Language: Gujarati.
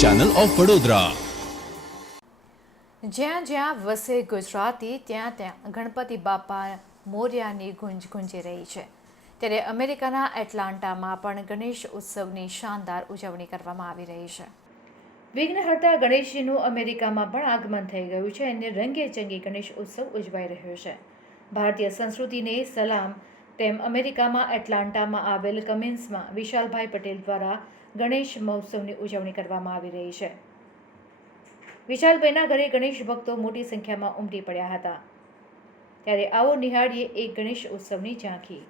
Channel of Vadodara. જ્યાં જ્યાં વસે ગુજરાતી ત્યાં ત્યાં ગણપતિ બાપા મોર્યાની ગુંજ ગુંજી રહી છે. ત્યારે અમેરિકાના એટલાન્ટામાં પણ ગણેશ ઉત્સવની શાનદાર ઉજવણી કરવામાં આવી રહી છે. વિઘ્નહર્તા ગણેશજીનું અમેરિકામાં પણ આગમન થઈ ગયું છે અને રંગેચંગે ગણેશ ઉત્સવ ઉજવાઈ રહ્યો છે. ભારતીય સંસ્કૃતિને સલામ તેમ અમેરિકામાં એટલાન્ટામાં આવેલ કમિન્સમાં વિશાલભાઈ પટેલ દ્વારા ગણેશ મહોત્સવની ઉજવણી કરવામાં આવી રહી છે. વિશાલભાઈના ઘરે ગણેશ ભક્તો મોટી સંખ્યામાં ઉમટી પડ્યા હતા. ત્યારે આવો નિહાળીએ એક ગણેશ ઉત્સવની ઝાંખી.